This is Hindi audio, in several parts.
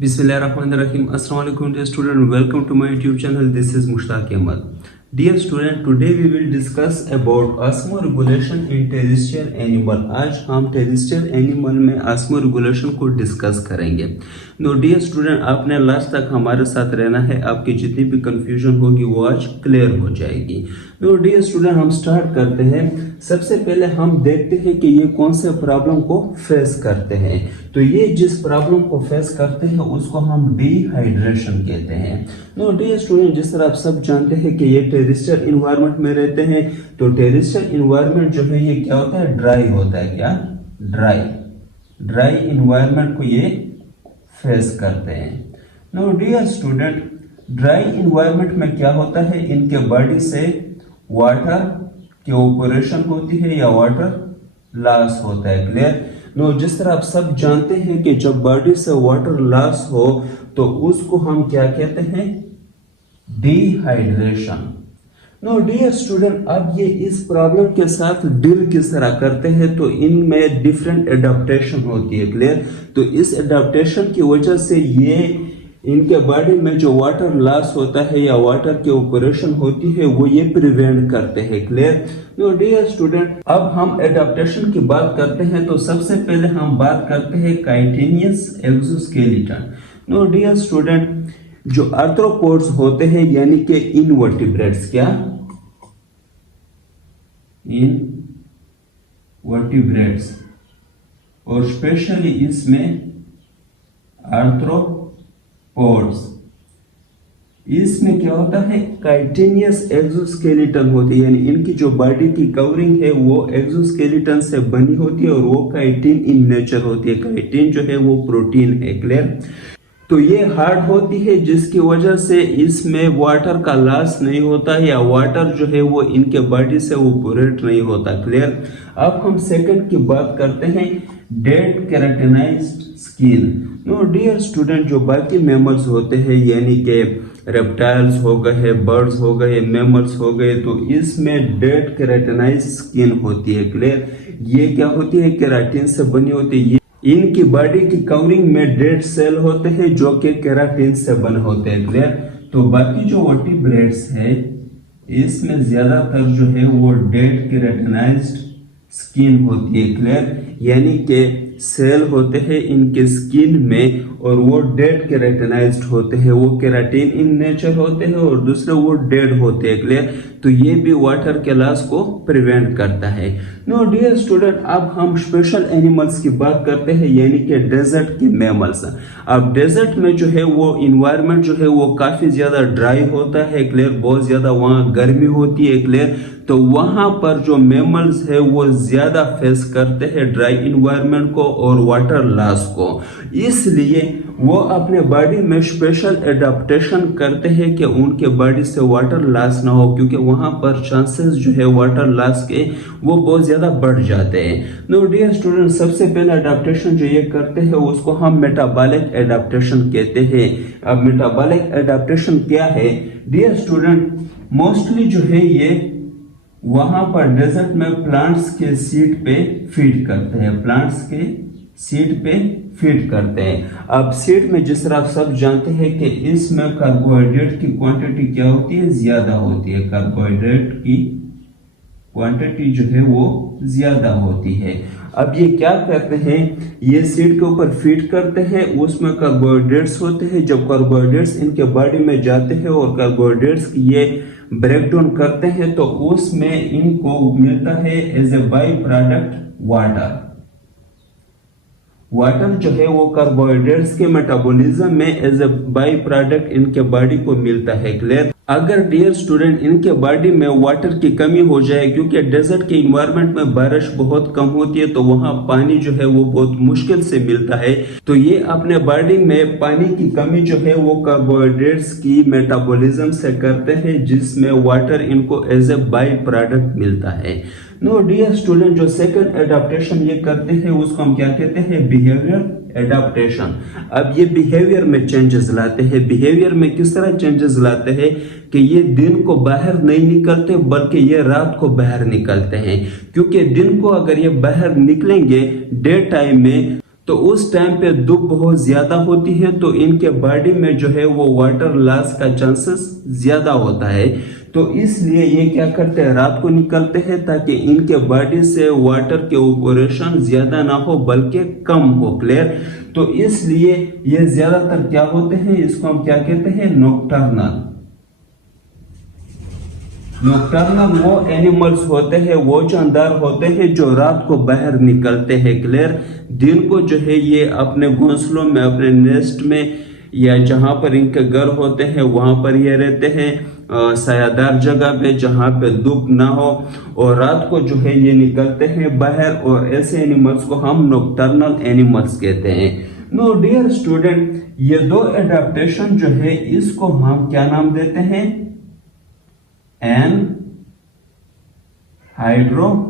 Bismillahirrahmanirrahim. Assalamu alaikum dear student. Welcome to my YouTube channel. This is Mushtaq Ahmad. Dear student, today we will discuss about osmoregulation in terrestrial animal. आज हम terrestrial animal में osmoregulation को डिस्कस करेंगे. तो डियर स्टूडेंट, आपने लास्ट तक हमारे साथ रहना है. आपकी जितनी भी कंफ्यूजन होगी वो आज क्लियर हो जाएगी. तो डियर स्टूडेंट, हम स्टार्ट करते हैं. सबसे पहले हम देखते हैं कि ये कौन से प्रॉब्लम को फेस करते हैं. तो ये जिस प्रॉब्लम को फेस करते हैं उसको हम डिहाइड्रेशन कहते हैं. तो डियर स्टूडेंट, जिस तरह आप सब जानते हैं कि ये टेरेस्ट्रियल इन्वायरमेंट में रहते हैं. तो टेरेस्ट्रियल इन्वायरमेंट जो है ये क्या होता है? ड्राई होता है. क्या? ड्राई इन्वायरमेंट को ये फेस करते हैं. Now dear student, dry environment में क्या होता है? इनके बॉडी से वाटर की ऑपरेशन होती है या वाटर लॉस होता है. क्लियर? नो जिस तरह आप सब जानते हैं कि जब बॉडी से वाटर लॉस हो तो उसको हम क्या कहते हैं? डिहाइड्रेशन. नो डियर स्टूडेंट, अब ये इस प्रॉब्लम के साथ डील किस तरह करते हैं? तो इनमें डिफरेंट एडाप्टेशन होती है. क्लियर? तो इस एडाप्टेशन की वजह से ये इनके बॉडी में जो वाटर लॉस होता है या वाटर की ऑपरेशन होती है वो ये प्रिवेंट करते हैं. क्लियर? तो डियर स्टूडेंट, अब हम एडाप्टेशन की बात करते हैं. तो सबसे पहले हम बात करते हैं chitinous exoskeleton. Now dear student, जो आर्थ्रोपोड्स होते हैं यानी कि इनवर्टिब्रेट्स. क्या? इनवर्टिब्रेट्स. और स्पेशली इसमें आर्थ्रोपोड्स, इसमें क्या होता है? काइटिनियस एक्सोस्केलेटन होती है. यानी इनकी जो बॉडी की कवरिंग है वो एक्सोस्केलेटन से बनी होती है और वो काइटिन इन नेचर होती है. काइटिन जो है वो प्रोटीन है. क्लियर? तो ये हार्ड होती है जिसकी वजह से इसमें वाटर का लॉस नहीं होता या वाटर जो है वो इनके बॉडी से ऑपरेट नहीं होता. क्लियर? अब हम सेकंड की बात करते हैं, dead keratinized skin. Now dear student, जो बाकी मैमल्स होते हैं यानी कि रेप्टाइल्स हो गए, बर्ड्स हो गए, मैमल्स हो गए, तो इसमें डेड केराटिनाइज्ड स्किन होती है. क्लियर? ये क्या होती है? केराटिन से बनी होती है. इनकी बॉडी की कवरिंग में डेड सेल होते हैं जो कि केराटिन से बने होते हैं. क्लियर? तो बाकी जो वर्टिब्रेट्स है इसमें ज्यादातर जो है वो डेड केराटिनाइज्ड स्किन होती है. क्लियर? यानी कि सेल होते हैं इनके स्किन में और वो डेड केराटिनाइज्ड होते हैं. वो केराटिन इन नेचर होते हैं और दूसरे वो डेड होते हैं. क्लियर? तो ये भी वाटर के लॉस को प्रिवेंट करता है. नो डियर स्टूडेंट, अब हम स्पेशल एनिमल्स की बात करते हैं यानी कि डेजर्ट के मैमल्स. अब डेजर्ट में जो है वो इन्वायरमेंट जो है वो काफी ज्यादा ड्राई होता है. क्लियर? बहुत ज्यादा वहां गर्मी होती है. क्लियर? तो वहां पर जो मैमल्स है वो ज्यादा फेस करते हैं ड्राई इन्वायरमेंट को और वाटर लॉस को. इसलिए वो अपने बॉडी में स्पेशल एडाप्टेशन करते हैं कि उनके बॉडी से वाटर लॉस ना हो, क्योंकि वहां पर चांसेस जो है वाटर लॉस के वो बहुत ज्यादा बढ़ जाते हैं. नो डियर स्टूडेंट, सबसे पहला एडाप्टेशन जो ये करते हैं उसको हम मेटाबॉलिक एडाप्टेशन कहते हैं. अब मेटाबॉलिक एडाप्टेशन क्या है? डियर स्टूडेंट, मोस्टली जो है ये वहां पर डेजर्ट में प्लांट्स के सीड पे फीड करते हैं. प्लांट्स के सीड पे फीड करते हैं. अब सीड में जिस तरह आप सब जानते हैं कि इसमें कार्बोहाइड्रेट की क्वांटिटी क्या होती है? ज्यादा होती है. कार्बोहाइड्रेट की क्वांटिटी जो है वो ज्यादा होती है. अब ये क्या करते हैं? ये सीड के ऊपर फीड करते हैं. उसमें कार्बोहाइड्रेट्स होते हैं. जब कार्बोहाइड्रेट्स इनके बॉडी में जाते हैं और कार्बोहाइड्रेट्स की ये ब्रेकडाउन करते हैं तो उसमें इनको मिलता है as a by product water. Water जो है वो कार्बोहाइड्रेट्स के मेटाबॉलिज्म में एज ए बाई प्रोडक्ट इनके बॉडी को मिलता है. क्लियर? अगर डियर स्टूडेंट इनके बॉडी में वाटर की कमी हो जाए, क्योंकि डेजर्ट के इन्वायरमेंट में बारिश बहुत कम होती है तो वहां पानी जो है वो बहुत मुश्किल से मिलता है, तो ये अपने बॉडी में पानी की कमी जो है वो कार्बोहाइड्रेट्स की मेटाबॉलिज्म से करते हैं जिसमें वाटर इनको एज ए बाई प्रोडक्ट मिलता है. नो डियर स्टूडेंट, जो सेकंड एडाप्टेशन ये करते हैं उसको हम क्या कहते हैं? Behaviour adaptation. अब ये बिहेवियर में चेंजेस लाते हैं. बिहेवियर में किस तरह चेंजेस लाते हैं कि ये दिन को बाहर नहीं निकलते बल्कि ये रात को बाहर निकलते हैं. क्योंकि दिन को अगर ये बाहर निकलेंगे डे टाइम में तो उस टाइम पे धूप बहुत ज्यादा होती है, तो इनके बॉडी में जो है वो वाटर लॉस का चांसेस ज्यादा होता है। तो इसलिए ये क्या करते हैं, रात को निकलते हैं ताकि इनके बॉडी से वाटर के ऑपरेशन ज्यादा ना हो बल्कि कम हो। क्लियर। तो इसलिए ये ज्यादातर क्या होते हैं, इसको हम क्या कहते हैं, नॉकटर्नल। नॉकटर्नल वो एनिमल्स होते हैं, वो जानदार होते हैं जो रात को बाहर निकलते हैं। क्लियर। दिन को जो है ये अपने घोंसलों में, अपने नेस्ट में या जहां पर इनके घर होते हैं वहां पर ये रहते हैं, सायादार जगह पे जहां पे धूप ना हो, और रात को जो है ये निकलते हैं बाहर, और ऐसे एनिमल्स को हम नॉकटर्नल एनिमल्स कहते हैं। नो डियर स्टूडेंट, ये दो एडेप्टेशन जो है इसको हम क्या नाम देते हैं, एन हाइड्रोबायसेस।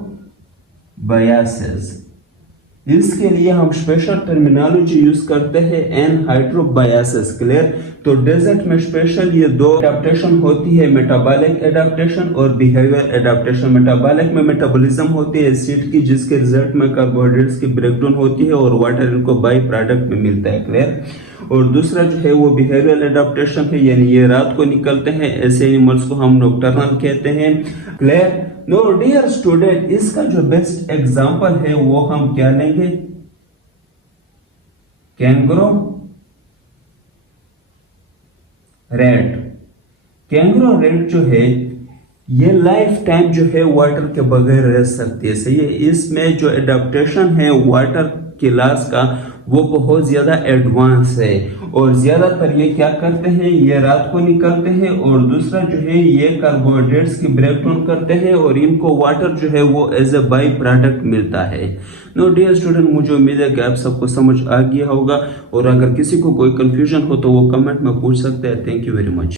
इसके लिए हम स्पेशल टर्मिनोलॉजी यूज करते हैं, एन हाइड्रोबायसेस। क्लियर। तो डेजर्ट में स्पेशल ये दो एडेप्टेशन होती है, मेटाबॉलिक एडेप्टेशन और बिहेवियर एडेप्टेशन। मेटाबॉलिक में मेटाबॉलिज्म होती है एसिड की, जिसके रिजल्ट में कार्बोहाइड्रेट्स की ब्रेकडाउन होती है और वाटर इनको बाई प्रोडक्ट में मिलता है। क्लियर। और दूसरा जो है वो बिहेवियरल एडेप्टेशन है, यानी ये रात को निकलते हैं, ऐसे एनिमल्स को हम नॉकटर्नल कहते हैं। क्लियर। नो डियर स्टूडेंट, इसका जो बेस्ट एग्जांपल है वो हम क्या लेंगे, कैंगरो रेड। कैंगरो रेड जो है ये लाइफ टाइम जो है वाटर के बगैर रह सकती है। सही है। इसमें जो एडेप्टेशन है वाटर के लॉस का वो बहुत ज्यादा एडवांस है, और ज्यादातर ये क्या करते हैं, ये रात को निकलते हैं, और दूसरा जो है ये कार्बोहाइड्रेट्स की ब्रेकडाउन करते हैं, और इनको वाटर जो है वो एज ए बाई प्रोडक्ट मिलता है। नो डियर स्टूडेंट, मुझे उम्मीद है कि आप सबको समझ आ गया होगा, और अगर किसी को कोई कंफ्यूजन हो तो वो कमेंट में पूछ सकते हैं। Thank you very much.